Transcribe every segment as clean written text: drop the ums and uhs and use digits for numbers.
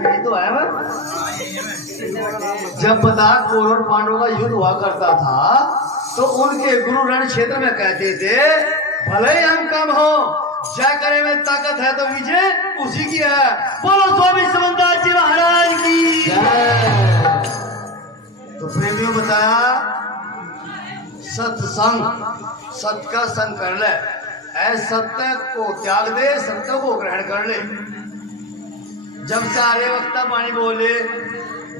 नहीं तो है वह। जब बता कौरव पांडवों का युद्ध हुआ करता था तो उनके गुरु रण क्षेत्र में कहते थे भले ही हम कम हो जय करे में ताकत है तो विजय उसी की है। बोलो स्वामी समंदास जी महाराज की। तो प्रेमियों बताया सत्संग सत्य का संग कर ले, सत्य को त्याग दे, सत्य को ग्रहण कर ले। जब सारे वक्ता वाणी बोले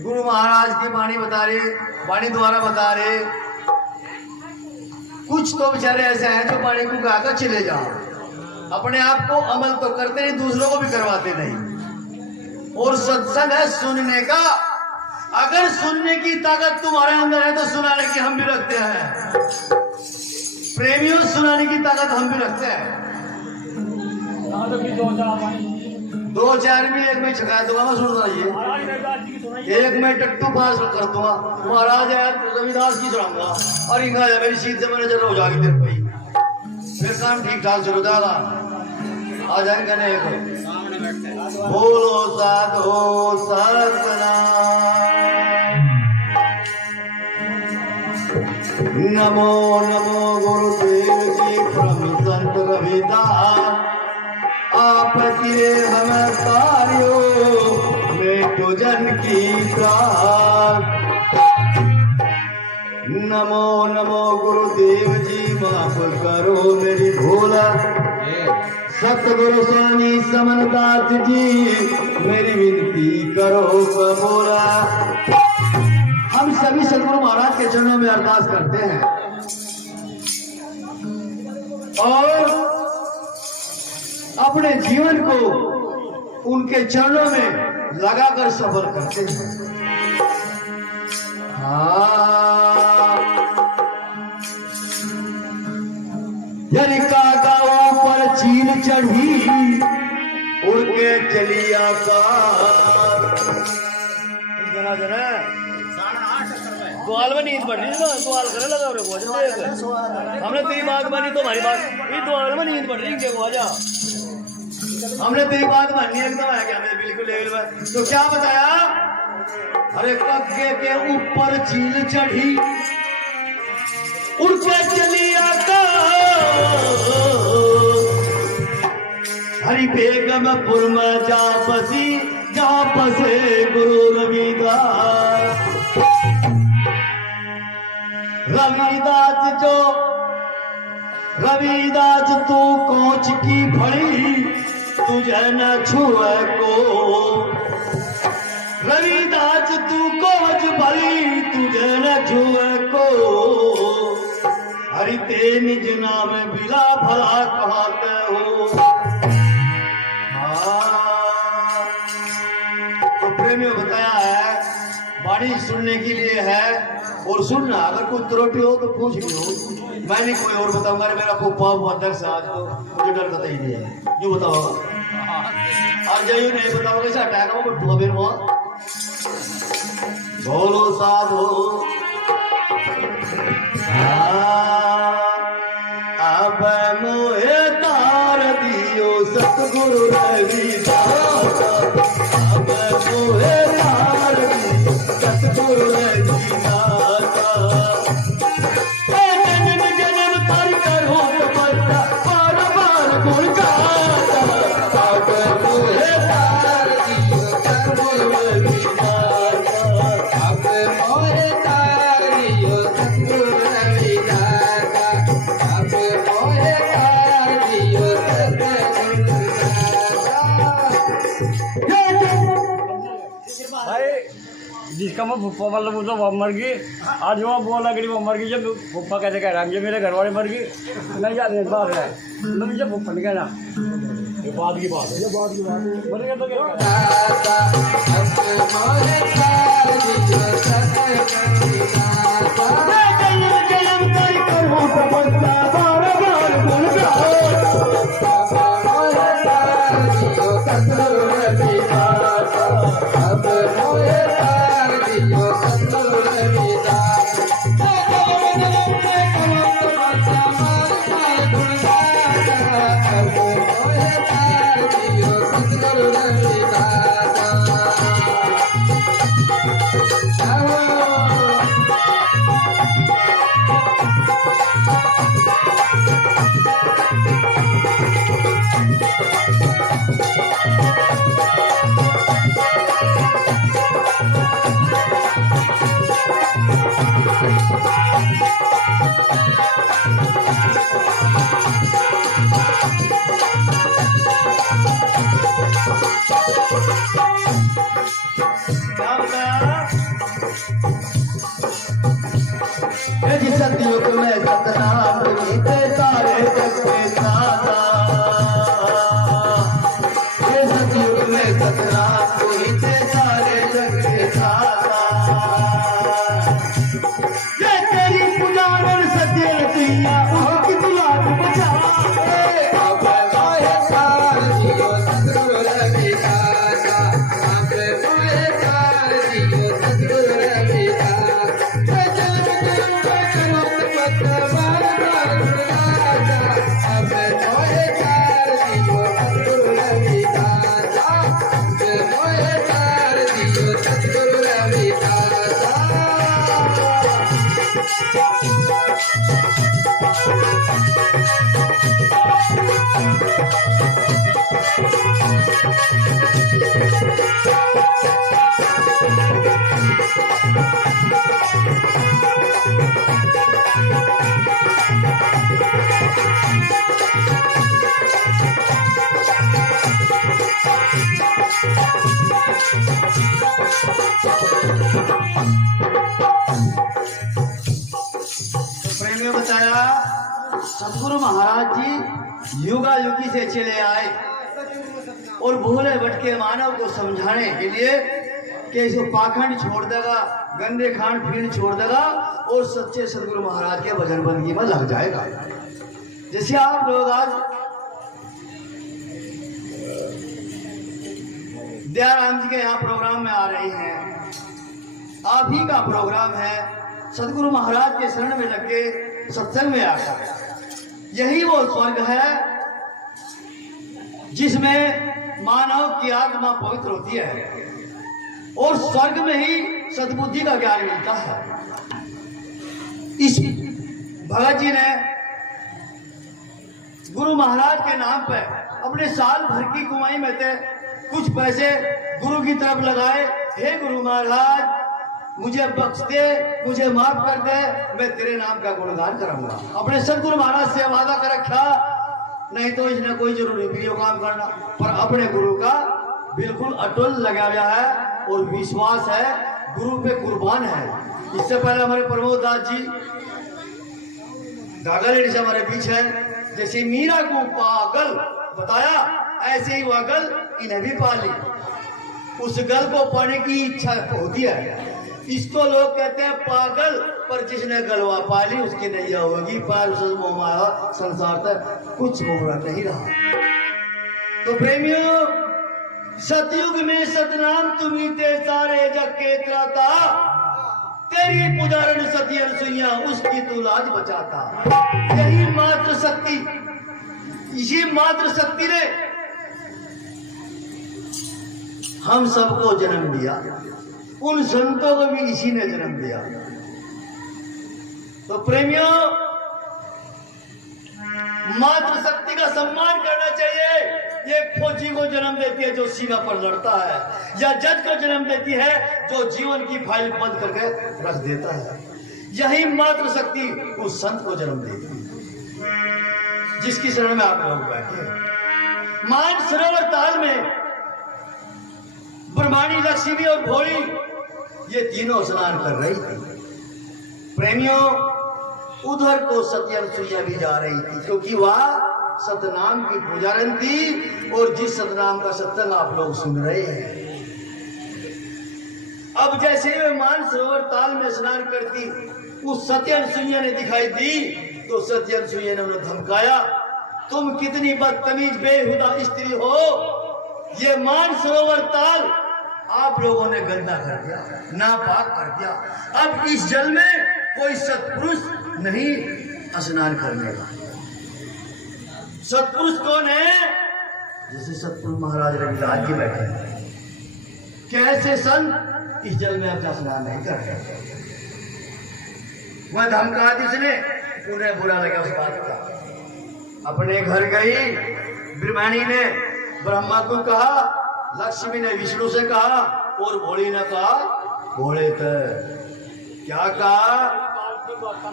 गुरु महाराज की वाणी बता रहे, वाणी द्वारा बता रहे, कुछ तो बेचारे ऐसे हैं जो वाणी को गाकर चले जाओ, अपने आप को अमल तो करते नहीं, दूसरों को भी करवाते नहीं। और सत्संग है सुनने का, अगर सुनने की ताकत तुम्हारे अंदर है तो सुनाने की हम भी रखते हैं। प्रेमियों सुनाने की ताकत हम भी रखते हैं। दो चार भी एक में छका दूंगा मैं, सुन रही एक में टट्टू पास कर दूंगा महाराज है रविदास की सुनाऊंगा और इनका मेरी सीट से मैंने जरूर हो जाएगी तेरे भाई, फिर काम ठीक ठाक शुरू जाएगा। आ जाएंगे ना एक बोलो साधो सतनाम। नमो नमो गुरुदेव जी परम संत रविदास आप किए हमें कार्यो मेटो जन की प्राण। नमो नमो गुरुदेव जी माफ करो मेरी भूल। सतगुरु स्वामी समनदास जी मेरी विनती करो कबूला। हम सभी सतगुरु महाराज के चरणों में अरदास करते हैं और अपने जीवन को उनके चरणों में लगाकर सफल करते हैं। यदि कागाओं पर चील चढ़ी उड़ के चली आकाश। जना जना द्वाल में नींद पड़ रही है, द्वाल करे लगा रे हमने तेरी बात मानी तो हमारी बात, ये द्वाल में नींद पड़ रही है वो आजा, हमने तेरी बात मानी एकदम है क्या बिल्कुल लेवल में। तो क्या बताया, अरे कब्जे के ऊपर चील चढ़ी उड़ के चली आकाश। हरि बेगमपुर में जा बसी जहाँ बसे गुरु रविदास। रविदास तू कोच की फड़ी तुझे न छुए को। रविदास तू कोच भली तुझे न छुए को। हरि ते निज नाम बिला भला कहते हो। तो प्रेमियों बताया है वाणी सुनने के लिए है और सुनना, अगर कोई त्रुटि हो तो पूछ लो, मैं नहीं कोई और बताऊंगा। मेरा फूफा मदर साथ तो मुझे डर पता ही नहीं है, जो बताओ आज जाइए नहीं बताओगे ऐसा अटैक हो बटुआ फिर वो बोलो साधो। अब मोहे तार दियो सतगुरु रविदास। अब मोहे तार दियो सतगुरु रविदास। जन्म जन्म तार करो तपस्या बार बार गुण गाता। अब मोहे तार दियो सतगुरु रविदास। अब मोहे तार दियो सतगुरु रविदास। अब मोहे तार दियो सतगुरु भाई जिसका मैं फुप्पा वाला बोलता वो मर गई। आज वो बोला कि वो मर गई। जब फुप्पा कहते कह रहा है मेरे घर वाले मर गई नहीं जाने बात है मैं जब फुप्पा नहीं कहना ये बात की बात है। ये बात की बात है मर गया तो क्या क्या बताया? जिस सतयुग में सतनाम बीते सारे जग के दाता, ये सतयुग में सतनाम बीते सारे जग के दाता, ये तेरी पुजारन सत्य रतिया उसकी दुलार बचा बताया। सतगुरु महाराज जी युगा युगी से चले आए और भूले भटके मानव को समझाने के लिए कि इसको पाखंड छोड़ देगा, गंदे खान पीन छोड़ देगा और सच्चे सतगुरु महाराज के भजन बंदगी में लग जाएगा। जैसे आप लोग आज दयाराम जी के यहाँ प्रोग्राम में आ रहे हैं, आप ही का प्रोग्राम है, सतगुरु महाराज के शरण में लग के सत्संग में आकर, यही वो स्वर्ग है जिसमें मानव की आत्मा पवित्र होती है और स्वर्ग में ही सद्बुद्धि का ज्ञान मिलता है। इस भगत जी ने गुरु महाराज के नाम पर अपने साल भर की कमाई में से कुछ पैसे गुरु की तरफ लगाए। हे गुरु महाराज, मुझे बख्श दे, मुझे माफ कर दे, मैं तेरे नाम का गुणगान करूंगा। अपने सदगुरु महाराज से वादा कर रखा, नहीं तो इसने कोई जरूरी वीडियो काम करना, पर अपने गुरु का बिल्कुल अटल लगा हुआ है और विश्वास है, गुरु पे कुर्बान है। इससे पहले हमारे प्रमोद दास जी धागा लेडी से हमारे बीच है, जैसे मीरा को पागल बताया ऐसे ही वह गल इन्हें भी पा ली। उस गल को पाने की इच्छा होती है, इसको लोग कहते हैं पागल, पर जिसने गलवा पा ली उसकी नैया होगी पार, संसार तक कुछ मोहरा नहीं रहा। तो प्रेमियों, सतयुग में सतनाम तुम्ही ते सारे जग के त्राता, तेरी पुजारन सती अनसुईया उसकी तू लाज बचाता। यही मात्र शक्ति, इसी मात्र शक्ति ने हम सबको जन्म दिया, उन संतों को भी इसी ने जन्म दिया। तो प्रेमियों, मात्र शक्ति का सम्मान करना चाहिए। ये फौजी को जन्म देती है जो सीमा पर लड़ता है, या जज को जन्म देती है जो जीवन की फाइल बंद करके रख देता है। यही मात्र शक्ति उस संत को जन्म देती है जिसकी शरण में आप लोग बैठे। मान सरोवर ताल में ब्रह्माणी, लक्ष्मी और भोली ये तीनों स्नान कर रही थी। प्रेमियों, उधर को सती अनसुईया भी जा रही थी, क्योंकि वह सतनाम की पुजारन थी और जिस सतनाम का सत्संग आप लोग सुन रहे हैं। अब जैसे वे मान सरोवर ताल में स्नान करती, उस सती अनसुईया ने दिखाई दी, तो सती अनसुईया ने उन्हें धमकाया, तुम कितनी बदतमीज बेहुदा स्त्री हो, ये मान सरोवर ताल आप लोगों ने गंदा कर दिया, नापाक कर दिया। अब इस जल में कोई सत्पुरुष नहीं स्नान करने का। सत्पुरुष कौन है? जैसे सतपुरुष महाराज रविदास जी बैठे हैं, कैसे संत इस जल में अपना स्नान नहीं करते। वह धमका दी उसने, उन्हें बुरा लगा उस बात का। अपने घर गई, ब्रह्मणी ने ब्रह्मा को कहा, लक्ष्मी ने विष्णु से कहा और भोली ने कहा भोले थे। क्या कहा?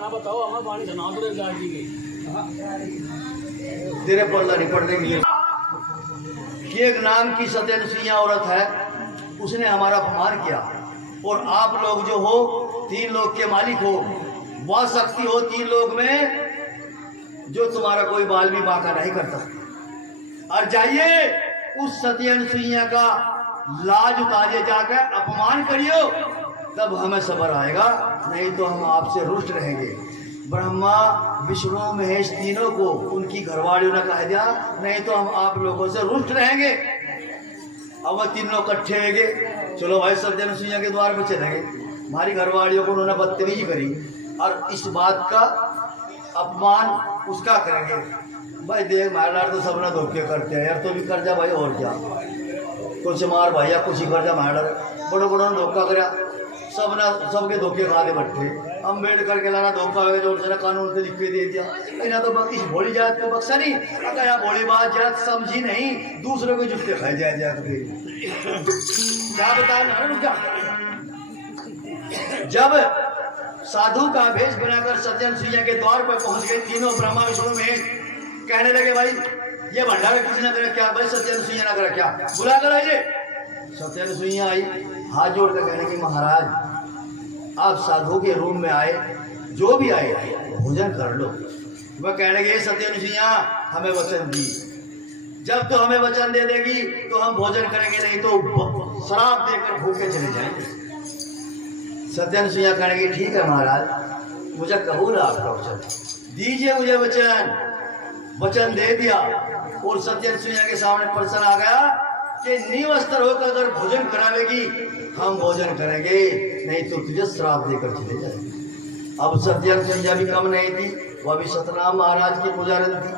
बताओ, हमें पानी सुना दो, तेरे पल्ला नहीं पड़ने की। कि एक नाम की सत्यनुसुईया औरत है, उसने हमारा अपमान किया, और आप लोग जो हो 3 लोक के मालिक हो, वह शक्ति हो 3 लोक में जो तुम्हारा कोई बाल भी बांका नहीं करता। और जाइए उस सत्यनुसुईया का लाज उतारिए, जाकर अपमान करियो, तब हमें सब्र आएगा, नहीं तो हम आपसे रुष्ट रहेंगे। ब्रह्मा विष्णु महेश तीनों को उनकी घरवालियों ने कह दिया, नहीं तो हम आप लोगों से रुष्ट रहेंगे। अब वह 3 लोग इकट्ठे होंगे, चलो भाई सत्यनुसुईया के द्वार पर चलेंगे। हमारी घरवालियों को उन्होंने बदतमीजी करी और इस बात का अपमान उसका करेंगे। भाई देख महाराज तो सबने धोखे करते हैं यार, तो भी कर जा भाई, और क्या कुछ मार भाई या कुछ ही कर जा महाराज। बड़ो बड़ों ने धोखा करा, सबके धोखे खा दे बट्टे। अम्बेडकर के लाना धोखा हो जो उसने कानून से लिख के दे दिया। इन्हें तो बख्श भोली जात को बख्शा नहीं, अगर यहाँ भोली बात जात समझी नहीं, दूसरे को जुटते खाए जाए जात फिर क्या बताया ना। रुक जा। जब साधु का भेष बनाकर सत्यनुसुईया के द्वार पर पहुंच गए तीनों ब्रह्मा विष्णु में, कहने लगे भाई ये भंडारा किसी ने करे क्या, भाई सत्यनुसुईया ना करे क्या, बुला कर आइए। सत्यनुसुईया आई, हाथ जोड़ कर कहने की महाराज आप साधु के रूम में आए, जो भी आए भोजन कर लो। वह कहने लगे सत्यनुसुईया हमें वचन दी, जब तो हमें वचन दे देगी तो हम भोजन करेंगे, नहीं तो शराब देकर भूखे चले जाएंगे। सत्यनुसुईया कहने लगी ठीक है महाराज, मुझे कबूल आपका वचन, दीजिए मुझे वचन। वचन दे दिया और सत्यनुसुईया के सामने प्रश्न आ गया कि निवस्त्र होकर अगर भोजन करावेगी हम भोजन करेंगे, नहीं तो तुझे श्राप देकर चले जाएंगे। अब सत्यनुसुईया भी कम नहीं थी, वह भी सतनाम महाराज की पुजारन थी।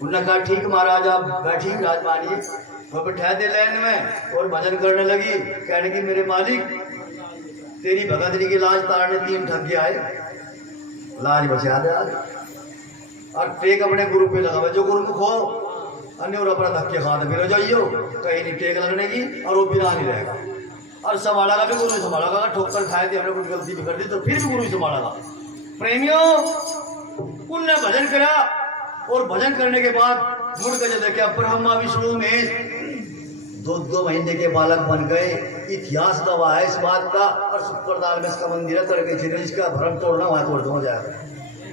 उन्होंने कहा ठीक महाराज आप बैठी राजमानिए। वह बैठा दे लाइन में और भजन करने लगी, कहने की मेरे मालिक तेरी भगतरी की लाज ताड़ने 3 ठगे आए, लाज बचा दे आज। और टेक अपने गुरु पे लगा, जो गुरु को अन्य और अपना धक्के खा दे फिर जाइयो, कहीं नहीं टेक लगने की और वो बिना नहीं रहेगा। और संभाला भी गुरु संभाला, ठोकर खाए थे हमने कुछ गलती भी कर दी तो फिर भी गुरु संभाला। प्रेमियों उनने भजन करा और भजन करने के बाद मुड़ कर देखा ब्रह्मा विष्णु में 2 महीने के बालक बन गए। इतिहास गवाह है इस बात का। और शुक्रदाल में इसका मंदिर है, करके छिड़े जिसका भ्रम तोड़ना वहां तोड़ दो जाएगा,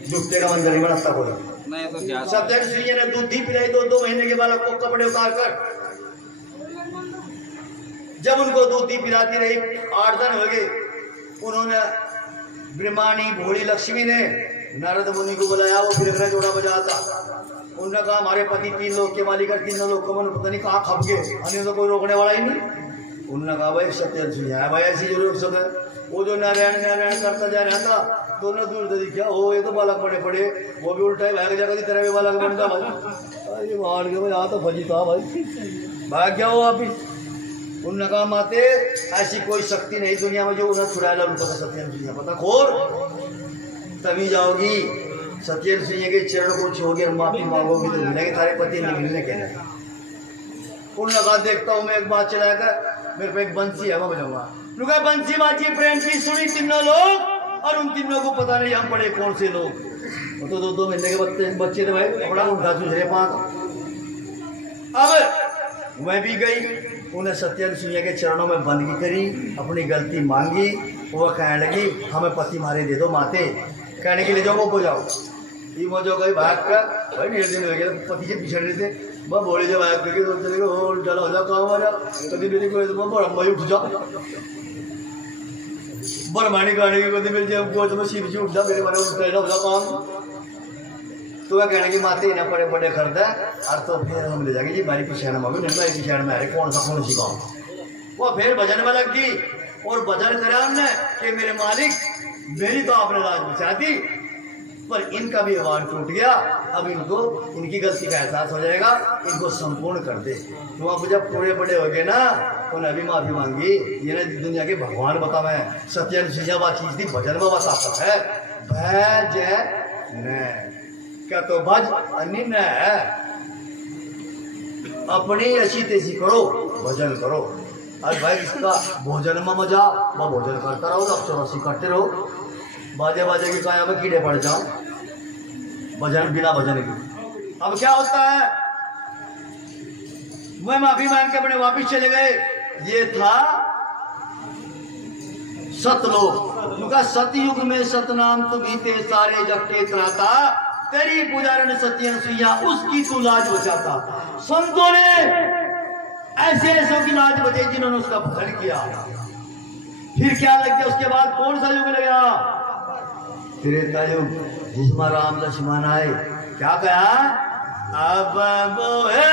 जुटते का मंदिर नहीं बनता कोई। सत्यनुसुईया ने दूध दी पिलाई 2 महीने के बालक को कपड़े उतार कर। जब उनको दूध दी पिलाती रही 8 दिन हो गए, उन्होंने ब्रह्माणी भोली लक्ष्मी ने नारद मुनि को बुलाया, वो फिर जोड़ा बजाता। उन्होंने कहा हमारे पति 3 लोग के मालिक है, 3 लोग को मन पता नहीं कहाँ खप गए, तो कोई रोकने वाला ही नहीं। उन्होंने कहा भाई सत्यनुसुईया है भाई, ऐसी जो रोक सके। वो जो नारायण नारायण करता जा रहा था, दोनों दूर से दिखा हो ये तो बालक बड़े पड़े, वो भी उल्टा भाग जाकर तरह भी बालक बनता भाई। मार के भाई यहाँ तो फजी था भाई, भाग गया हो आप ही। उन्होंने कहा माते ऐसी कोई शक्ति नहीं दुनिया में जो उन्हें छुड़ाया उनका सत्यनुसुईया पता खोर, तभी जाओगी सत्यनुसुईया के चरण को छूओगी और माफी मांगोगी तो मिलेंगे तारे पति नहीं मिलने के लिए। उन्होंने कहा देखता हूँ मैं एक बात चलाकर, मेरे पे एक बंसी है मैं बजाऊंगा। लुका बंसी बाजी प्रेम की सुनी 3 लोग, और उन 3 लोगों को पता नहीं हम पड़े कौन से लोग। वो तो 2 महीने के बच्चे थे भाई, कपड़ा उठा दूसरे पांच। अब मैं भी गई, उन्हें सत्यनुसुईया के चरणों में बंदगी करी, अपनी गलती मांगी। वो कहने लगी हमें पति मारे दे दो माते। कहने के लिए जाओ वो जाओ ये मजो गई भाग का भाई 1.5 दिन हो गया, पति से पिछड़ रहे थे। वह बोले जब भाग करके तो चले गए चलो हो जाओ काम आ जाओ, कभी मेरी कोई बड़ा मई उठ जाओ बरमानी गाने की कभी मिल जाए को तो शिव जी उठ जाओ मेरे बारे में हो जाओ काम। तो वह कहने की माते इन्हें बड़े बड़े खरीदा और तो फिर हम ले जाएंगे जी हमारी पिछाड़ में भी नहीं पिछाड़ में आ रहे कौन सा कौन सी गाँव। वो फिर भजन में लग गई और भजन करा हमने कि मेरे मालिक मेरी तो आपने लाज बचा दी, पर इनका भी वार टूट गया। अब इनको इनकी गलती का एहसास हो जाएगा, इनको संपूर्ण कर दे। तो आप जब पूरे बड़े हो गए ना उन्हें भी माफी मांगी। ये ना दुनिया के भगवान बता मैं सत्यनुसुईया बात चीज थी भजन में ताकत है भज न क्या तो भज अन्य न अपनी ऐसी तेजी करो भजन करो। अरे भाई इसका भोजन में मजा वह भोजन करता रहो, अब चौरसी करते रहो, बाजे बाजे की काया में कीड़े पड़ जाओ भजन बिना भजन की। अब क्या होता है वह माफी मांग के अपने वापिस चले गए। ये था सतलोक। उनका सतयुग में सतनाम तुम्ही ते सारे जग के त्राता, तेरी पुजारण सत्यन सुइया उसकी तू लाज बचाता। संतों ने ऐसे ऐसों की लाज बचाई जिन्होंने उसका भजन किया। फिर क्या लग गया? उसके बाद कौन सा युग लगा? त्रेता युग, जिसमें राम लक्ष्मण आए। क्या कहा? अब मोहे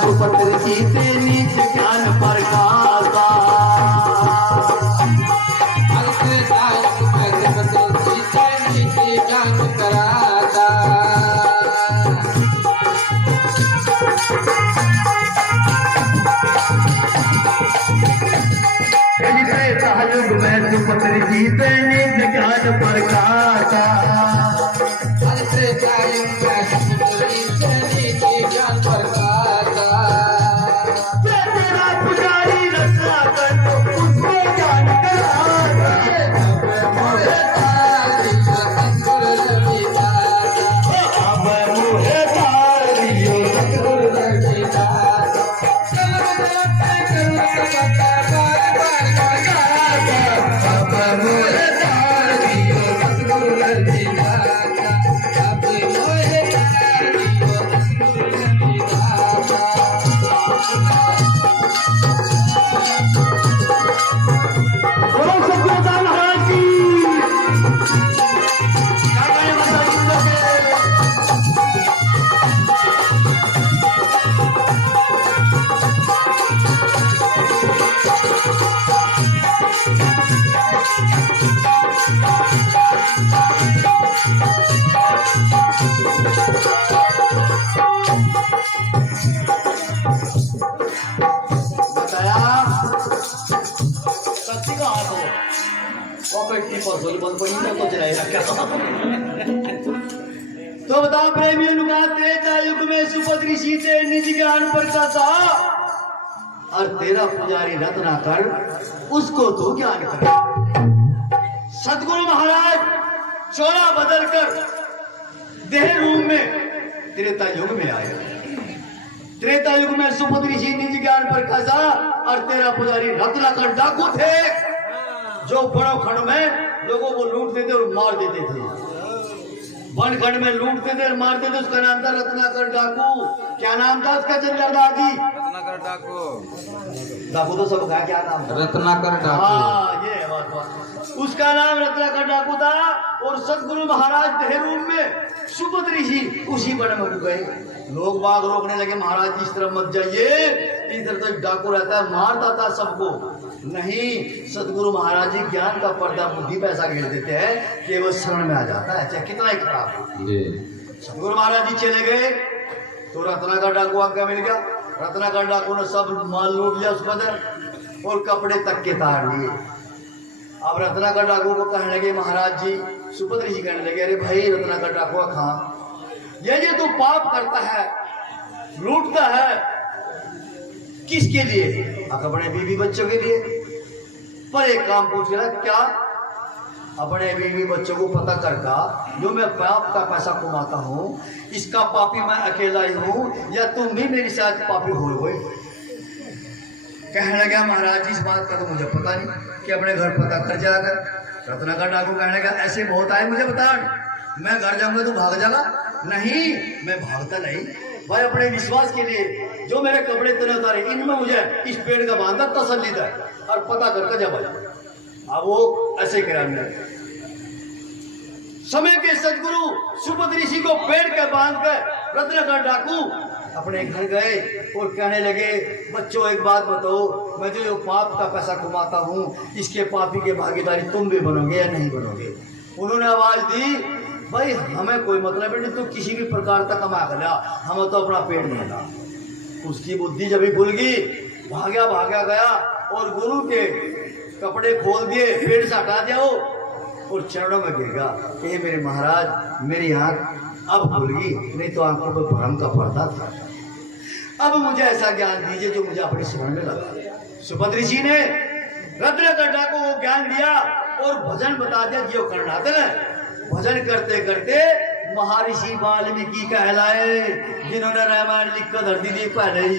सुपत्र सीते नीच ज्ञान प्रकाशा। युग में सुपत्र सीते नीच ज्ञान प्रकाशा। तो बताओ प्रेमियों, त्रेता युग में सुपत्र सीते निज ज्ञान प्रकाशा, और तेरा पुजारी रत्नाकर उसको तो ज्ञान कर। सदगुरु महाराज चोला बदल कर देह रूप में त्रेता युग में आए। त्रेता युग में सुपत्र ऋषि निज ज्ञान प्रकाशा, और तेरा पुजारी रत्नाकर डाकू थे जो बड़ो खंड में लोगों को लूटते थे और मार देते थे। वन खंड में लूटते थे और मारते थे। उसका नाम था रत्नाकर डाकू। क्या नाम था उसका? चंद्रदास जी रत्नाकर डाकू। डाकू तो सब क्या नाम था? रत्नाकर डाकू। हाँ, ये बात। उसका नाम रत्नाकर डाकू था। और सदगुरु महाराज देहरूम में सुपत्र ऋषि उसी बड़े में गए। लोग बाग रोकने लगे, महाराज जी इस तरफ मत जाइए, इस तरफ तो डाकू रहता है, मारता था सबको। नहीं, सदगुरु महाराज जी ज्ञान का पर्दा बुद्धि पैसा गिर देते हैं कि वो शरण में आ जाता है, चाहे कितना ही खराब। सदगुरु महाराज जी चले गए तो रत्नाकर डाकू आज्ञा मिल गया। रत्नाकर डाकू ने सब माल लूट लिया उस बदर और कपड़े तक के तार लिए। अब रत्नाकर डाकू को कहने लगे महाराज जी, सुपत्र जी कहने लगे, अरे भाई रत्नाकर डाकू खां, ये तू पाप करता है, लूटता है, किसके लिए? अपने बीवी बच्चों के लिए। पर एक काम पूछ रहा, क्या अपने बीवी बच्चों को पता करता जो मैं पाप का पैसा कमाता हूँ, इसका पापी मैं अकेला ही हूँ या तुम भी मेरे साथ पापी हो गए? कहने लगा महाराज जी इस बात का तो मुझे पता नहीं, कि अपने घर पता कर जाकर। रत्नाकर डाकू कहने लगा ऐसे बहुत आए, मुझे बता, मैं घर जाऊंगा तो भाग जागा? नहीं, मैं भागता नहीं, भाई अपने विश्वास के लिए जो मेरे कपड़े तने उतारे इनमें मुझे इस पेड़ का बांधा तसल्ली था और पता करके जब आया। अब वो ऐसे करा समय के सदगुरु सुपद ऋषि को पेड़ के बांध कर रत्नाकर डाकू अपने घर गए और कहने लगे, बच्चों एक बात बताओ, मैं जो पाप का पैसा कमाता हूँ इसके पापी के भागीदारी तुम भी बनोगे या नहीं बनोगे? उन्होंने आवाज दी, भाई हमें कोई मतलब नहीं, तो किसी भी प्रकार का कमा कर लिया, हमें तो अपना पेट नहीं था। उसकी बुद्धि जब ही खुल गई, भागा गया और गुरु के कपड़े खोल दिए, पेड़ से हटा दिया वो और चरणों में गिर गया। ये मेरे महाराज मेरी आंख अब खुल गई, नहीं तो आंखों पर भ्रम का पर्दा था। अब मुझे ऐसा ज्ञान दीजिए जो मुझे अपने स्मरण में लगा। सुपद ऋषि ने रत्नाकर को वो ज्ञान दिया और भजन बता दिया जियो कर्णातन। भजन करते करते महर्षि वाल्मीकि कहलाए, जिन्होंने रामायण लिख कर धरती दी पहले ही।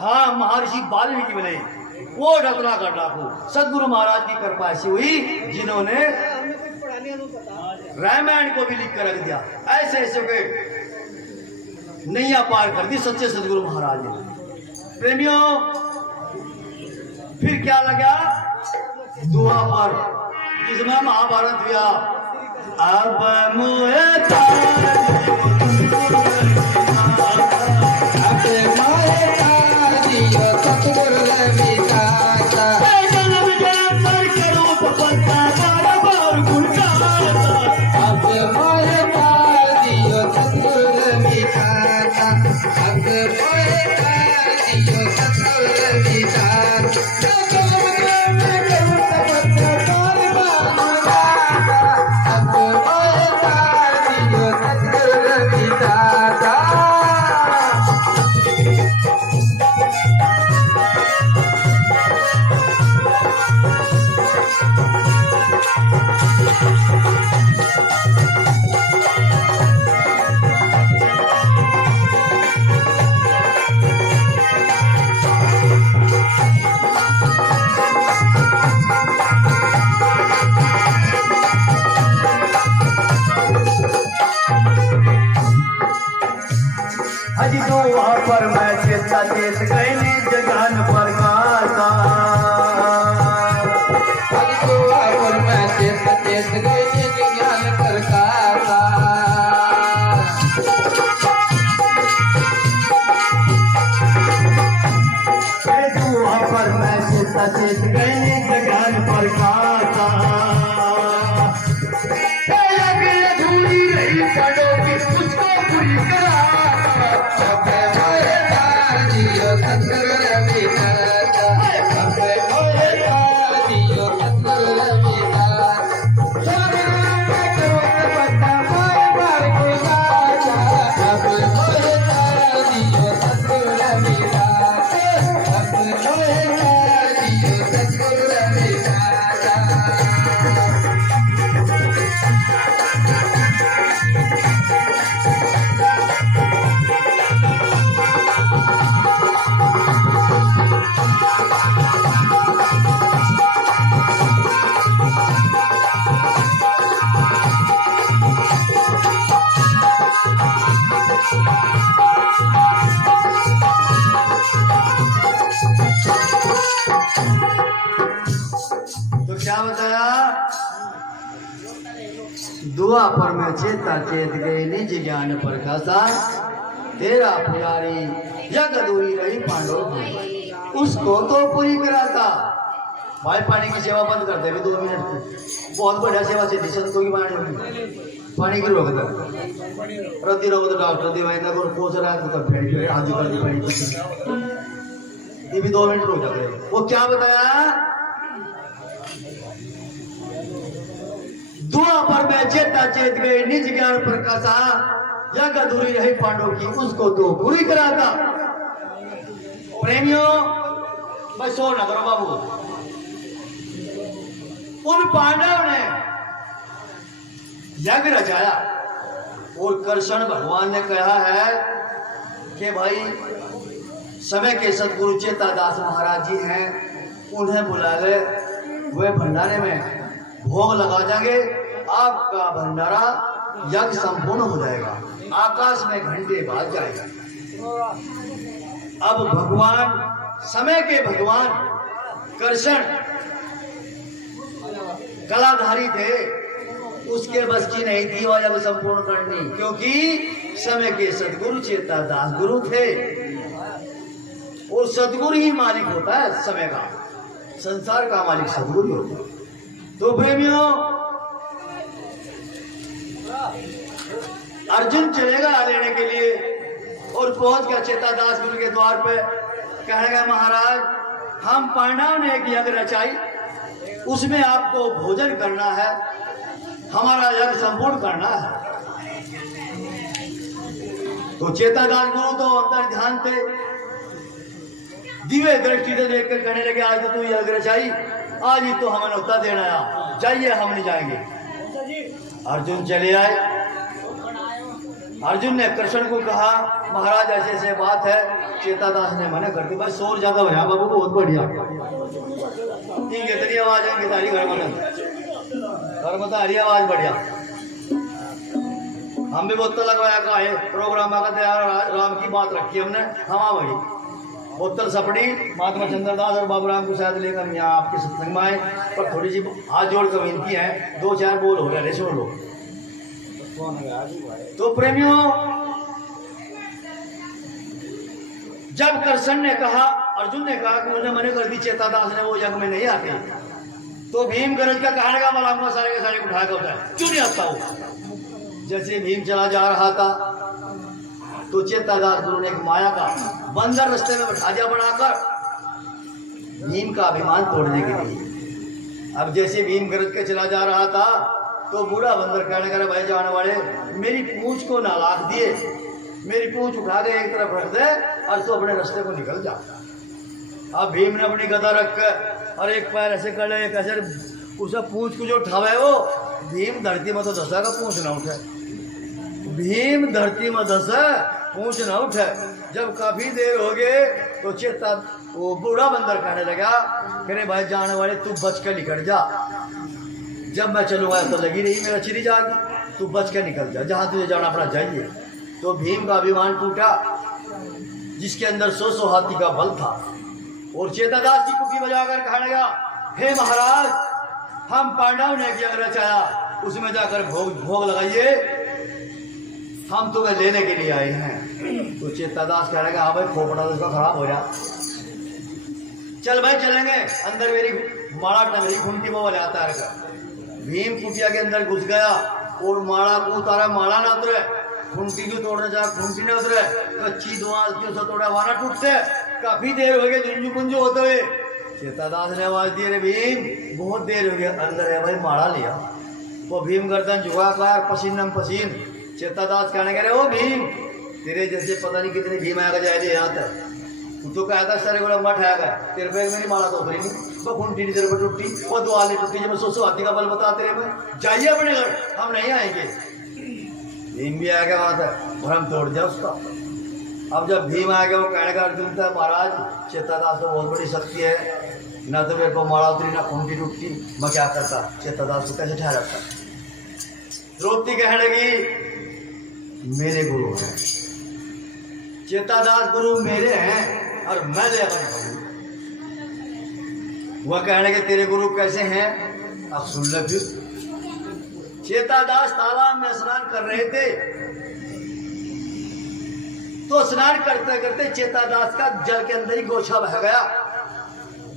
हाँ, महर्षि वाल्मीकि बने वो रत्नाकर डाकू सदगुरु महाराज की कृपा ऐसी हुई जिन्होंने रामायण को भी लिख कर रख दिया। ऐसे ऐसे के नैया पार कर दी सच्चे सदगुरु महाराज ने। प्रेमियों फिर क्या लगा दुआ पर, जिसमें महाभारत हुआ। अब मुझे पर मैं चेता चेत गई जगान पर गाता। पर मैं चेता चेत गई जगान पर गाता। पर मैं चेता चेत गई जगान पर गाता। अधूरी रही पड़ो की उसको पूरी करा। दुआ पर मैं चेता चेत गए निज ज्ञान पर खासा। तेरा पुजारी जग दूरी रही पांडव उसको तो पूरी कराता। भाई पानी की सेवा बंद कर दे 2 मिनट की, बहुत बढ़िया सेवा से संतों की पानी की रोक दे रद्दी रोक तो डॉक्टर दिवाएगा और पूछ रहा है तो फेंक के आज कर दी पानी ये भी 2 मिनट रुक जाते। वो क्या बताया दुआ पर मैं चेता चेत गए निज ज्ञान प्रकाशा। जग अधूरी रही पांडव की उसको तो पूरी कराता। प्रेमियों मैं सो न करो बाबू, उन पांडव ने यज्ञ रचाया और कृष्ण भगवान ने कहा है कि भाई समय के सदगुरु चेतादास महाराज जी हैं, उन्हें बुला ले, वे भंडारे में भोग लगा जाएंगे आपका भंडारा यज्ञ संपूर्ण हो जाएगा, आकाश में घंटे बाज जाएगा। अब भगवान, समय के भगवान कृष्ण कलाधारी थे, उसके बस की नहीं थी और यज्ञ संपूर्ण करनी, क्योंकि समय के सदगुरु चेतादास गुरु थे, और सदगुरु ही मालिक होता है समय का, संसार का मालिक सदगुरु होता है। तो प्रेमियों, अर्जुन चलेगा लेने के लिए और पहुंच गया चेतादास गुरु के द्वार पे। कहने लगा, महाराज हम पांडव ने एक यज्ञ रचाई, उसमें आपको भोजन करना है, हमारा यज्ञ संपूर्ण करना है। तो चेतादास गुरु तो अंतर ध्यान थे, दिव्य दृष्टि से देखकर कहने लगे, आज तो तू यज्ञ रचाई, आज ही तो हमें न्योता देना आया, जाइए हम नहीं जाएंगे। अर्जुन चले आए। अर्जुन ने कृष्ण को कहा, महाराज ऐसे ऐसे बात है। चेतादास ने मना कर दी, भाई शोर ज्यादा हो जाए बाबू, बहुत बढ़िया, ठीक है तेरी आवाज आएंगे सारी घर में तारी आवाज बढ़िया। हम भी बोतल लगवाया का है प्रोग्राम का तैयार, राम की बात रखी हमने, हमा बड़ी बोतल सपड़ी महात्मा चंद्रदास और बाबूराम को शायद लेकर यहाँ आपके सत्संग में आए, पर थोड़ी सी हाथ जोड़ कर विनती है, 2-4 बोल हो गए, सुन लो। तो प्रेमियों, जब कृष्ण ने कहा, अर्जुन ने कहा कि मुझे मना कर दी, चेतादास ने वो यज्ञ में नहीं आते, तो भीम गरज का कहने का मलाम सारे के सारे उठाया होता है, क्यों नहीं आता हो। जैसे भीम चला जा रहा था तो चेतादास गुरु ने एक माया का बंदर रास्ते में बैठा दिया बनाकर, भीम का अभिमान तोड़ने के लिए। अब जैसे भीम गरज के चला जा रहा था तो बूढ़ा बंदर कहने लगा, भाई जाने वाले मेरी पूंछ को ना लाख दिए, मेरी पूंछ उठा के एक तरफ रख दे और तू अपने रास्ते को निकल जा। अब भीम ने अपनी गदा रख कर और एक पैर ऐसे कर ले, एक ऐसे उसे पूंछ को जो उठावा है, वो भीम धरती में तो धसा का पूंछ ना उठे, भीम धरती में धसा पूंछ ना उठे। जब काफी देर हो गए तो चेता वो बूढ़ा बंदर कहने लगा, अरे भाई जाने वाले तू बच कर निकल जा, जब मैं चलूंगा तो लगी रही मेरा चिरी जागी, तू बच कर निकल जा, जहां तुझे जाना अपना जाइए। तो भीम का अभिमान टूटा, जिसके अंदर 100 हाथी का बल था, और चेतादास की कुकी बजाकर कहने लगा, हे महाराज हम पांडव ने यज्ञ रचाया, उसमें जाकर भोग लगाइए, हम तुम्हें लेने के लिए आए हैं। तो चेतादास कह रहा, हाँ भाई खोपड़ा तो उसका खराब हो गया, चल भाई चलेंगे, अंदर मेरी माड़ा टंगरी खूंटी में वाले आता है। भीम कुटिया के अंदर घुस गया और माड़ा को उतारा, माड़ा ना उतरे, खूंटी को तोड़ने जा, खूंटी ने उतरे, कच्ची दुआल की उसे तोड़ा, वाना टूटते। काफी देर हो गई झुंझु पुंजु होते हुए। चेतादास ने आवाज दी, रे भीम बहुत देर हो गया, अंदर है भाई माड़ा लिया। वो भीम गर्दन झुका कर पसीन पसीन। चेतादास कहने गए, ओ भीम तेरे जैसे पता नहीं कितने भीम आएगा जाए यहाँ तक, तू तो कहता सर को लंबा ठहरा, तेरे पे मेरी माला तो उतरी नहीं, वो खूंटी नहीं तेरे पर टूटी, वो दुआल नहीं टूटी, जब मैं 100 हाथी का बल बता तेरे में, जाइए अपने घर, हम नहीं आएंगे। भीम भी आएगा वहां तक और हम तोड़ दिया उसका। अब जब भीम आएगा वो कहने का, अर्जुन था महाराज चेतादास तो बहुत बड़ी शक्ति है, ना तो मेरे को माला उतरी ना खूंटी टूटी, मैं क्या करता, चेतादास को कैसे ठहराता। द्रौपदी कहने लगी, मेरे गुरु हैं चेतादास, गुरु मेरे हैं और मैं ले अपने। वह कहने के तेरे गुरु कैसे हैं, अब सुन ले फिर। चेतादास तालाब में स्नान कर रहे थे, तो स्नान करते करते चेतादास का जल के अंदर ही गोछा बह गया।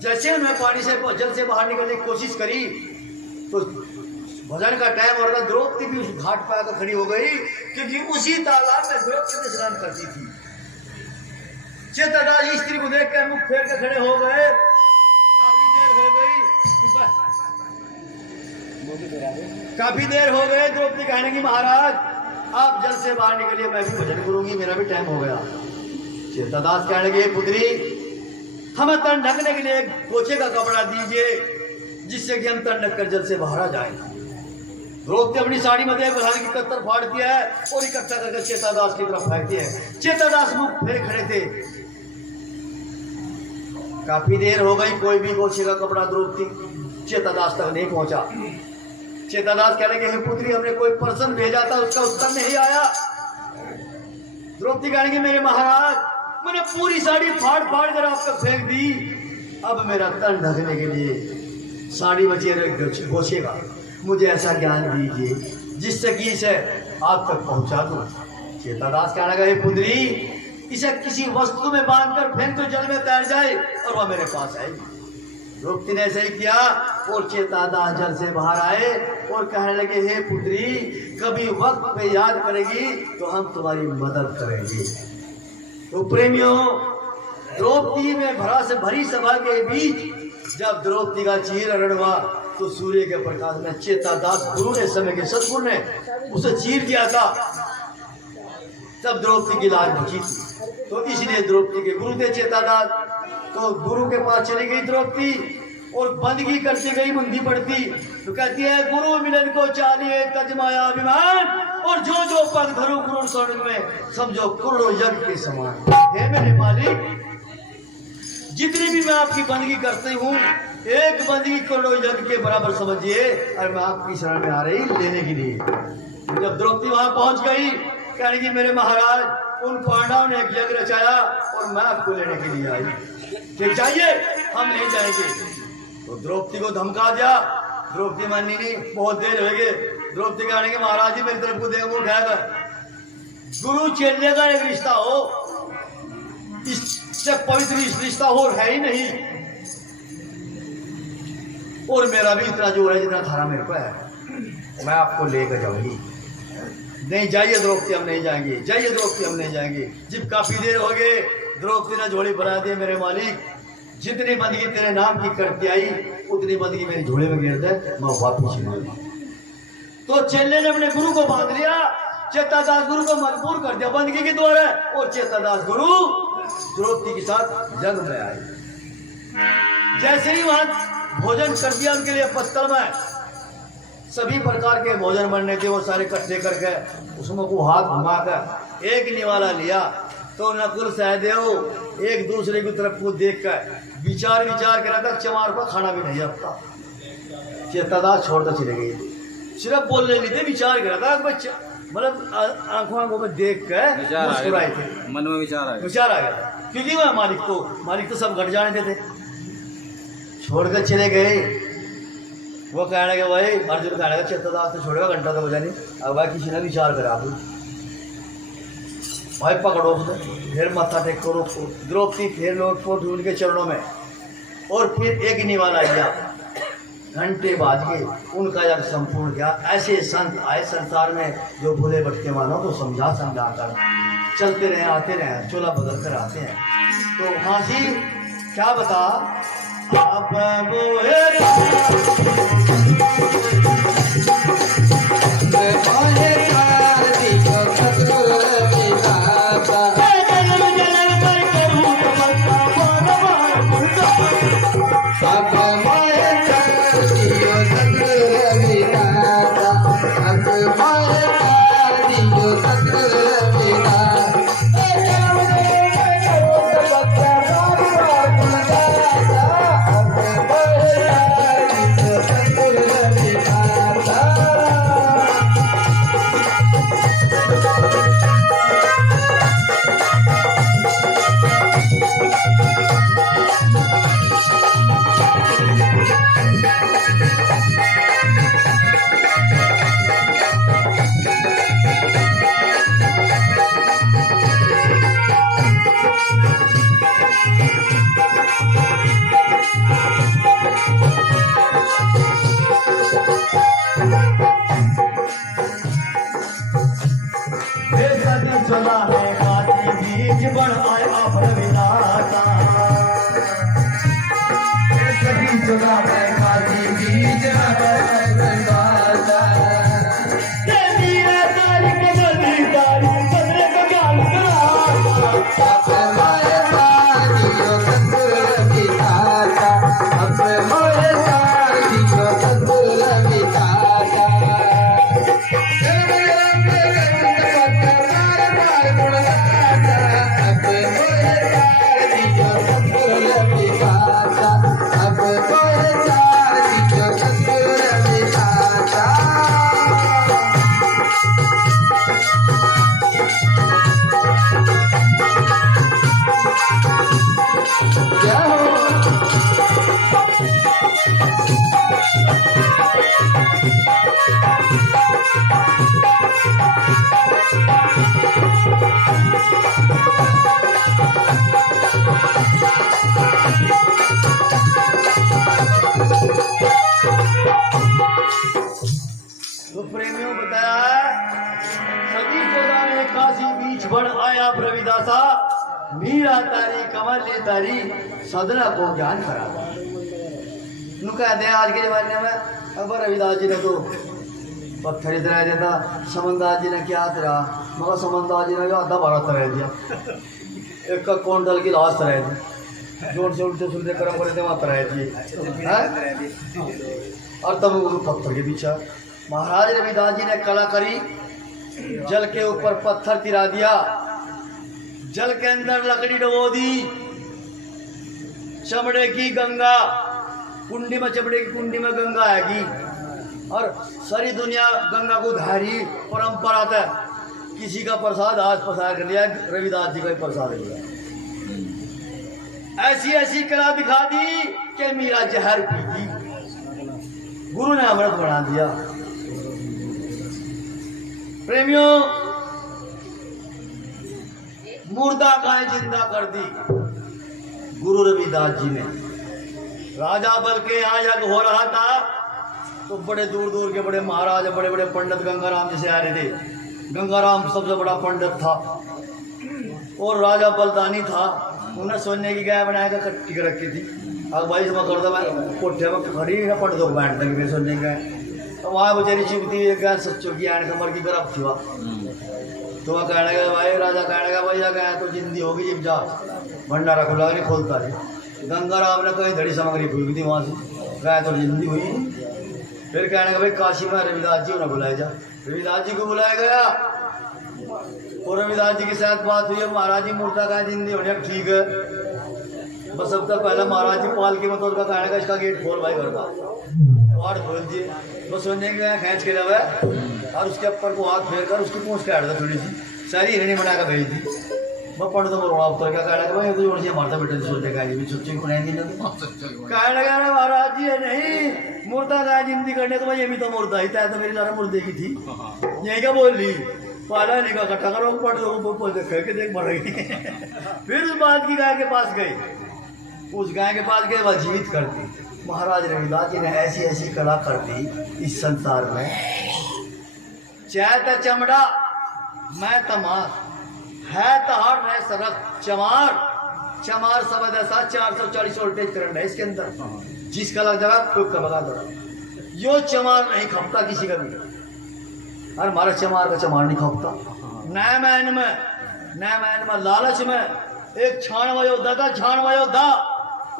जैसे उन्होंने पानी से जल से बाहर निकलने की कोशिश करी तो भजन का टाइम हो रहा था, द्रौपदी भी उस घाट पर आकर खड़ी हो गई, क्योंकि उसी तालाब में द्रौपदी स्नान करती थी। चेतादास स्त्री को देख कर मुख फेर के खड़े हो गए, काफी देर हो गई, द्रौपदी कहने की, महाराज आप जल से बाहर निकलिए, मैं भी भजन करूंगी, मेरा भी टाइम हो गया। चेतादास कहने के, पुत्री हमें तन ढकने के लिए एक गोछे का कपड़ा दीजिए, जिससे कि हम तन ढक कर जल से बाहर आ जाए। द्रौपदी अपनी साड़ी में देख की कत्तर फाड़ दिया है और इकट्ठा करके चेतादास की तरफ फेंकती है। चेतादास मुख फेर खड़े थे, काफी देर हो गई, कोई भी गोछे का कपड़ा द्रौपदी चेतादास तक नहीं पहुंचा। चेतादास कह लगे, हे पुत्री हमने कोई पर्सन भेजा था, उसका उत्तर नहीं आया। द्रौपदी कहेंगे, मेरे महाराज मैंने पूरी साड़ी फाड़ फाड़ कर आपको फेंक दी, अब मेरा तन ढकने के लिए साड़ी बचे घोषेगा, मुझे ऐसा ज्ञान दीजिए जिससे कि इसे आप तक पहुंचा दूं। चेतादास कहने लगा, हे पुत्री इसे किसी वस्तु में बांधकर फेंक तो जल में तैर जाए और वह मेरे पास आएगी। द्रौपदी ने ऐसे ही किया और चेतादास जल से बाहर आए और कहने लगे, हे पुत्री कभी वक्त पे याद करेगी तो हम तुम्हारी मदद करेंगे। तो प्रेमियों, द्रौपदी में भरा से भरी सभा के बीच जब द्रौपदी का चीर हरण हुआ तो सूर्य के प्रकाश में चेतादास गुरु ने, समय के सतगुरु ने उसे चीर दिया था, तब द्रौपदी की लाज बची थी। तो इसलिए द्रौपदी के गुरु थे चेतादास। तो गुरु के पास चली गई द्रौपदी और बंदगी करती गई, मुंदी पड़ती तो कहती है, गुरु मिलन को चाहिए तजमाया अभिमान, और जो जो पद धरो गुरु स्वर्ग में समझो करोड़ों यज्ञ के समान। हे मेरे मालिक, जितनी भी मैं आपकी बंदगी करती हूँ, एक बंदगी करोड़ों यज्ञ के बराबर समझिए, और मैं आपकी शरण में आ रही लेने के लिए। जब द्रौपदी वहां पहुंच गई, कहने की, मेरे महाराज उन पांडवों ने एक यज्ञ रचाया और मैं आपको लेने के लिए आई, ठीक चाहिए, हम नहीं जाएंगे। तो द्रौपदी को धमका दिया, द्रौपदी मानी नहीं, बहुत देर हो गई। द्रौपदी कहने के, महाराज जी मेरी तरफ को देख उठाएगा, गुरु चेले का एक रिश्ता हो, इससे पवित्र रिश्ता हो है ही नहीं, और मेरा भी इतना जोर है जितना थारा मेरे को है, मैं आपको लेकर जाऊंगी। नहीं जाइए द्रौपदी, हम नहीं जाएंगे, जाइए द्रौपदी, हम नहीं जाएंगे। जब काफी देर हो गए, द्रौपदी ने झोली बना दी, मेरे मालिक जितनी बंदगी तेरे नाम की करती आई उतनी बंदगी मेरी झोली में गिर दे, मैं वापिस लूंगा। तो चेले ने अपने गुरु को बांध लिया, चेतादास गुरु को मजबूर कर दिया बंदगी के द्वारा, और चेतादास गुरु द्रौपदी के साथ जंग में आए। जैसे ही वहां भोजन कर दिया उनके लिए पत्तल में, सभी प्रकार के भोजन बनने थे, वो सारे इकट्ठे करके उसमें को हाथ घुमाकर एक निवाला लिया। तो नकुल सहदेव एक दूसरे की तरफ को देखकर विचार कर रहा था, चमार को खाना भी नहीं आता। चेतादास छोड़कर चले गए, सिर्फ बोलने नहीं थे, विचार कर रहा था बच्चा, मतलब आंखों में देख कर मुस्कुराए थे, मन में विचार आ गया, क्योंकि वह मालिक तो सब घट जाने थे। छोड़कर चले गए। वो कहने लगे, भाई अर्जुन कहने लगा, चेतादास तो छोड़ेगा, घंटा तो बजा नहीं, अब भाई किसी ने विचार करा दो, भाई पकड़ो उसने, फिर माथा टेक करो। द्रौपदी फिर लोट पोट उनके चरणों में, और फिर एक निवाला आया, घंटे बाज के उनका जब संपूर्ण किया। ऐसे संत आए संसार में जो भूले भटके मानो को समझा कर चलते रहे, आते रहे, चोला बदल कर आते हैं। तो हाथी क्या बता, आप Thank you. बीच बन आया रविदासा, मीरा तारी कमल ली तारी, सदना को ज्ञान करा। नु कहते हैं आज के जमाने में, अब रविदास जी ने तो पत्थर इतना देता, समनदास जी ने क्या तेरा, मगर समनदास जी ने आधा बारह तरह दिया, एक का कौंडल की लाश तरह दी, जोर से उल्टे सुलटे कर्म करे थे वहाँ तरह दिए, और तब वो पत्थर के पीछे महाराज रविदास जी ने कला करी, जल के ऊपर पत्थर तिरा दिया, जल के अंदर लकड़ी डबो दी, चमड़े की गंगा कुंडी में, चमड़े की कुंडी में गंगा आएगी, और सारी दुनिया गंगा को धारी परंपरा था। किसी का प्रसाद आज पसार कर लिया, रविदास जी का ही प्रसाद लिया। ऐसी ऐसी कला दिखा दी कि मीरा जहर पी दी, गुरु ने अमृत बना दिया। प्रेमियों, मुर्दा गाय जिंदा कर दी गुरु रविदास जी ने। राजा बल के यहाँ यज्ञ हो रहा था तो बड़े दूर दूर के बड़े महाराज, बड़े बड़े पंडित गंगाराम जैसे आ रहे थे। गंगाराम सबसे बड़ा पंडित था और राजा बलदानी था। उन्हें सोने की गाय बनाया कर कट्टी कर रखी थी। अब भाई जमा कर दो, मैं कोठे में खड़ी ना पंडितों को बैठ देंगे मेरे सोने की गाय। तो वहाँ बेचारी चिपती गाय सच्चों की आन कमर की तरफ थी वहाँ। तो वह कहने लगा भाई, राजा कहने लगा भाई गाय तो जिंदी होगी जिब जा, भंडारा खुला नहीं खोलता नहीं। गंगाराम ने कहीं धड़ी सामग्री फूक दी वहाँ से, गाय तो जिंदी हुई। फिर कहने का भाई काशी में रविदास जी उन्हें बुलाया जा। रविदास जी को बुलाया गया और रविदास जी के साथ बात हुई। महाराज जी मुर्दा गाय जिंदी होने ठीक है, बस सबसे पहले महाराज जी पालकी में तो उसका कहने का इसका गेट खोल भाई घर का, और खोल दिए। बस सोने की गाय खींच के लगा और उसके ऊपर को हाथ फेर कर उसकी पूंछ काट दो थोड़ी सी, सारी हिरणी बना कर भेज दी। मैं पढ़ दो रोड़ा उतर क्या कहने भाई तो जोड़ से मारता बेटे सोचने का भी सोचे बनाएंगे ना कहने लगा ना महाराज जी नहीं, मुर्दा गाय जिंदी करने तो भाई ये भी तो मुर्दा ही था, तो मेरी लारा मुर्दे की थी। यही क्या बोल ली, पाला नहीं का इकट्ठा करो पढ़ दो के देख मर रही। फिर उस बात की गाय के पास गई, उस गाय के पास गए, वह जीवित कर दी। महाराज रविदास जी ने ऐसी ऐसी कला कर दी इस संसार में। चैत चमड़ा मैं तमार है तहार है सरक चमार, चमार शब्द ऐसा 440 वोल्टेज करंट है इसके अंदर। जिस कला जगह कोई कबगा दो, यो चमार नहीं खपता किसी का भी। अरे हमारा चमार का चमार नहीं खपता। नैमैन में लालच में एक छाणवा योद्धा था, छाणवा योद्धा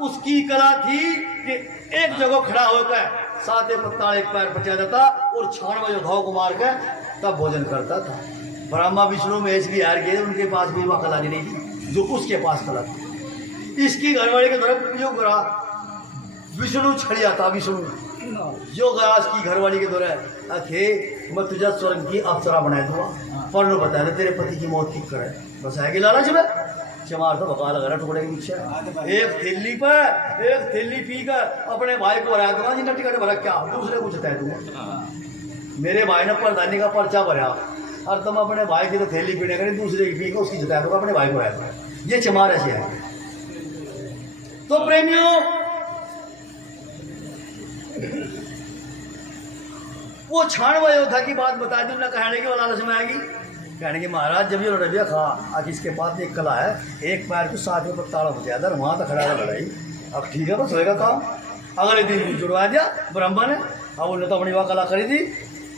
उसकी कला थी कि एक जगह खड़ा होकर साते पत्ता एक पैर बचा देता और छाणवा योद्धाओं को मार कर तब भोजन करता था। ब्रह्मा विष्णु महेश भी हार गए, उनके पास भी वह कला नहीं थी जो उसके पास कला थी। इसकी घरवाली के तरफ जो गरा विष्णु छड़िया था, विष्णु जो गया इसकी घरवाली के दौरान अखे मैं तुझे स्वर्ग की अप्सरा बनाए दूंगा, पर नो बता दे तेरे पति की मौत की करे। बस आएगी लालच में चमार तो बका लगा रहा टुकड़े के पीछे। एक थैली पी कर अपने भाई को हरा दूंगा, जिन्हें टिकट भरा क्या दूसरे कुछ तय दूंगा। मेरे भाई ने प्रधानी का पर्चा भरा और तुम अपने भाई की तो थैली पीने करें, दूसरे की पी कर उसकी जिताया दूंगा, अपने भाई को हरा दूंगा। ये चमार ऐसे है। तो प्रेमियों, वो छाणवा योद्धा की बात बता दी। उन्हें कहने की वो लालच में आएगी, कहने की महाराज जब ये रविया खा आज इसके पास एक कला है, एक पैर को 7 में पत्ताड़ा हो जाता वहाँ तक खड़ा लड़ाई। अब ठीक है बस होएगा काम। अगले दिन जुड़वा दिया ब्रह्मा ने, अब उन्होंने तो अपनी वह कला करी थी,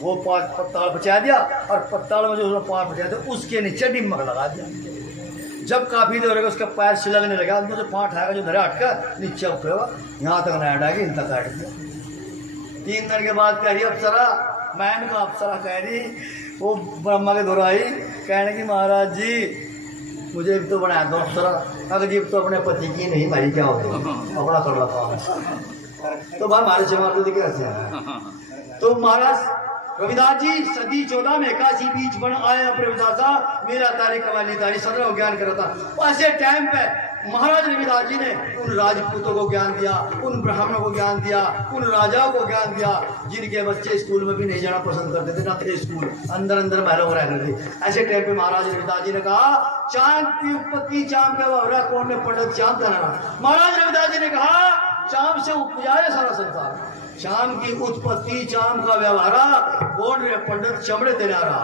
वो 5 पत्ताड़ बचा दिया और पत्ताड़ में जो 5 बचा दिया उसके नीचे डिम्मक लगा दिया। जब काफ़ी देर होगा उसका पैर सिलगने लगा, उनको जो 5 आएगा जो धरे हटकर नीचे उठेगा, यहाँ तक नहीं हटाएगी, इन तक काट दिया। 3 दिन के बाद कह रही अप्सरा, मैन का अप्सरा कह रही वो ब्रह्मा के दोहराई, कहने की महाराज जी मुझे तो बनाया दो अप्सरा। अगर जीव तो अपने पति की नहीं भाई क्या होगा अपना कर रखा। तो भाई हमारे चमार तो दिखे ऐसे हैं। तो महाराज रविदास जी सदी 14 में 81 बीच बन आए रविदासा, मेरा तारीख कवाली तारी सदर को ज्ञान करता। ऐसे टाइम पे महाराज रविदास जी ने उन राजपूतों को ज्ञान दिया, उन ब्राह्मणों को ज्ञान दिया, उन राजाओं को ज्ञान दिया जिनके बच्चे स्कूल में भी नहीं जाना पसंद करते थे, ना थे स्कूल, अंदर अंदर महलों में रह करते थे। ऐसे टाइम पे महाराज रविदास जी ने कहा चांद की उत्पत्ति चांद का वावरा कौन ने पंडित चांद कराना। महाराज रविदास जी ने कहा चांद से उपजा है सारा संसार, शाम की उत्पत्ति चाम का व्यवहारा कौन रे पंडित चमड़े दे रहा।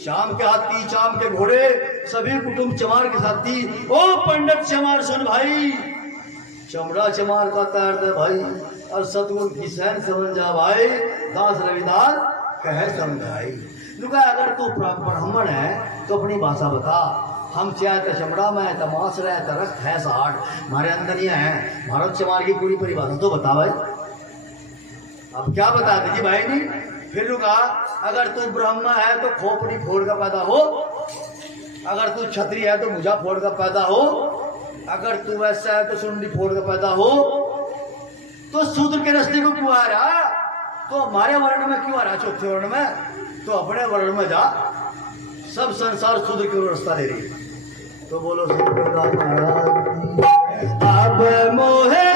शाम के हाथी, शाम के घोड़े, सभी कुटुंब चमार के साथी। ओ पंडित चमार सुन भाई, चमड़ा चमार का तैर दे भाई, और सतगुरु की सैन समझ जा भाई, दास रविदास कहे समझाई। लुका अगर तू ब्राह्मण है तो अपनी भाषा बता, हम चाहे तो चमड़ा में तो मांस रहे तो रक्त है साठ, हमारे अंदर ये है। भारत चमार की पूरी परिभाषा तो बता भाई। अब क्या बता दीजिए भाई नहीं। फिर लुका अगर तू ब्राह्मण है तो खोपड़ी फोड़ का पैदा हो, अगर तू क्षत्रिय है तो भुजा फोड़ का पैदा हो, अगर तू वैसा है तो सुंडी फोड़ का पैदा हो, तो शूद्र के रास्ते को क्यों आ रहा? तो हमारे वर्ण में क्यों आ रहा? चौथे वर्ण में तो अपने वर्ण में जा, सब संसार शूद्र की रास्ता ले रही है। तो बोलो शंकरदास महाराज, अब मोहे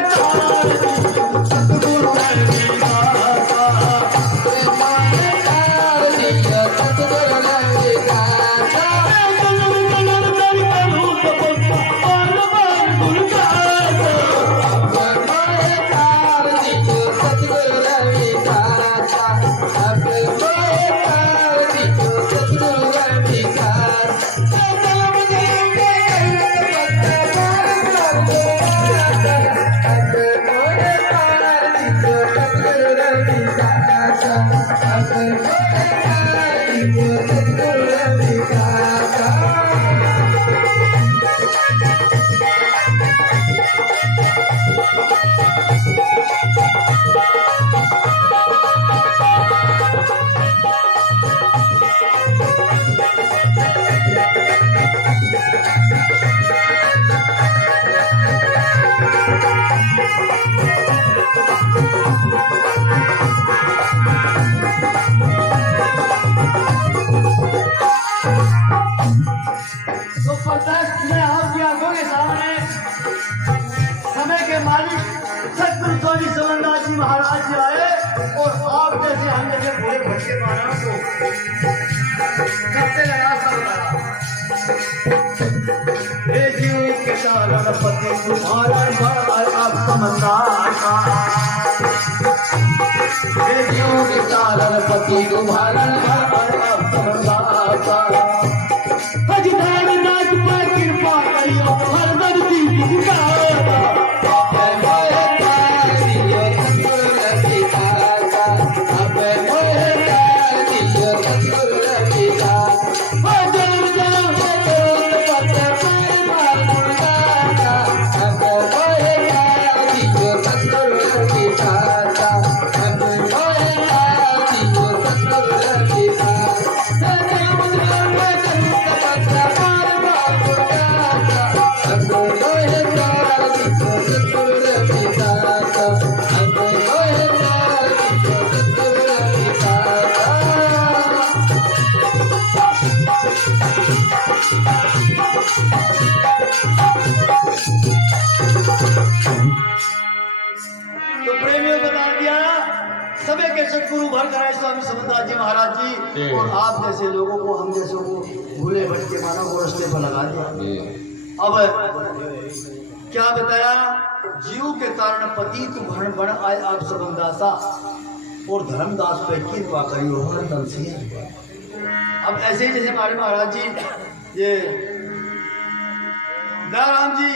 महाराज जी आए और आप जैसे हम जैसे भोले भटके महाराज को करते लगा सब के सारण पति तुम्हारा आप समझदार का, के सारण पति तुम्हारा आप समझदार का, हजदार नाथ पर कृपा करियो हर बंदी का। सदगुरु भर कराए स्वामी समदास जी महाराज जी, और आप जैसे लोगों को, हम जैसे को भूले भटके मानव को रास्ते पर लगा दिया। अब क्या बताया, जीव के कारण पति तू भरण बन आए आप समदासा, और धर्मदास पे कृपा करी हो से। अब ऐसे ही जैसे हमारे महाराज जी ये दयाराम जी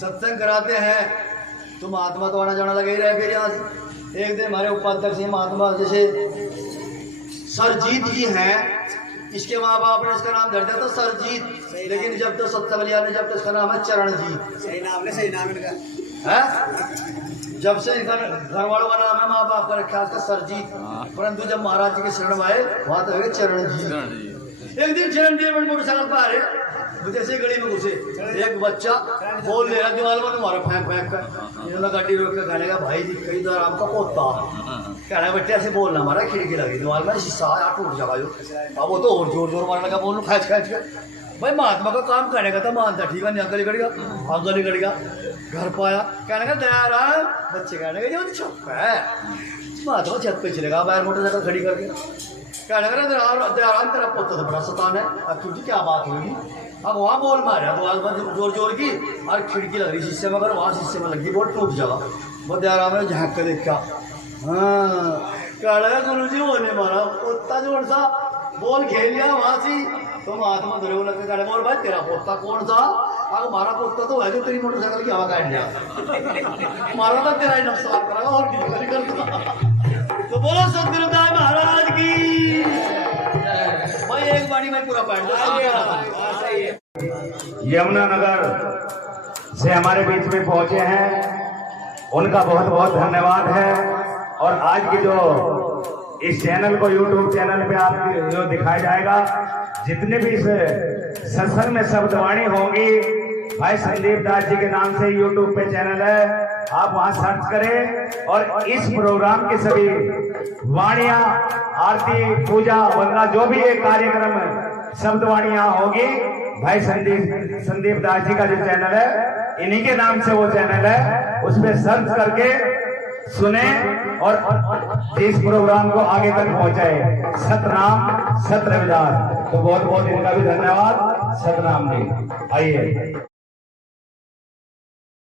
सत्संग कराते हैं, तो महात्मा तो आना जाना लगे ही रहे। फिर यहाँ एक दिन हमारे उपाध्यक्ष महात्मा जैसे सरजीत जी हैं, इसके माँ बाप ने इसका नाम धर दिया था सरजीत, लेकिन जब तक सत्तवलिया ने जब तक इसका नाम है चरणजीत। सही नाम है, सही नाम इनका है। जब से इनका घर वालों का नाम है माँ बाप का रखा इसका सरजीत, परंतु जब महाराज जी के शरण में आए वहां तो है चरणजीत। एक दिन चरणजीत मोटरसाइकिल पर आ रहे, जैसे गली में घुसे, एक बच्चा बोल ले रहा दीवार में, तुम्हारा फेंक फेंक कर। इन्होंने गाड़ी रोक कर कहने का भाई जी कई बार आपका पोता कहना बच्चे ऐसे बोलना, हमारा खिड़की लगी दीवार में, शीशा यार टूट जाएगा जो। अब वो तो और जोर जोर मारने का बोल खींच खींच कर। भाई महात्मा का काम करने का था, मानता ठीक है, नहीं अंकल ही गड़ेगा, अंकल ही गड़ेगा। घर पाया कहने का दयाराम, बच्चे कहने का जो चुप है, महात्मा छत पे चलेगा बाहर मोटरसाइकिल खड़ी करके। कहने का दयाराम तेरा पोता तो बड़ा शैतान है। अब तुझे क्या बात होगी? अब वहाँ बोल मारा तो जोर जोर की, और खिड़की लग रही शीशे में, अगर वहाँ शीशे में लगी बोल टूट जाएगा। वो दयाराम ने झाँक कर देखा, हाँ कहने गुरु जी होने मारा पोता जोर सा बोल खेल लिया वहां से तुम हाथ में धरे लगते जाने बोल भाई तेरा पोता कौन सा अगर हमारा पोता तो है जो तेरी मोटरसाइकिल की हवा काट लिया मारा था तेरा ही नुकसान करेगा और किसी नहीं करता तो बोलो सतगुरुदास महाराज की भाई एक बाड़ी में पूरा पैंट यमुनानगर से हमारे बीच में पहुंचे हैं, उनका बहुत बहुत धन्यवाद है। और आज की जो इस चैनल को YouTube चैनल पे आप जो दिखाया जाएगा, जितने भी इस सत्संग में शब्दवाणी होंगी, भाई संदीप दास जी के नाम से YouTube पे चैनल है, आप वहां सर्च करें और इस प्रोग्राम की सभी वाणियां, आरती, पूजा, वंदना, जो भी ये कार्यक्रम शब्दवाणियां होगी, भाई संदीप दास जी का जो चैनल है, इन्हीं के नाम से वो चैनल है, उस पर सर्च करके सुने और इस प्रोग्राम को आगे तक पहुंचाए। सतनाम सत रविदास। तो बहुत बहुत इनका भी धन्यवाद। सतनाम जी, आइए।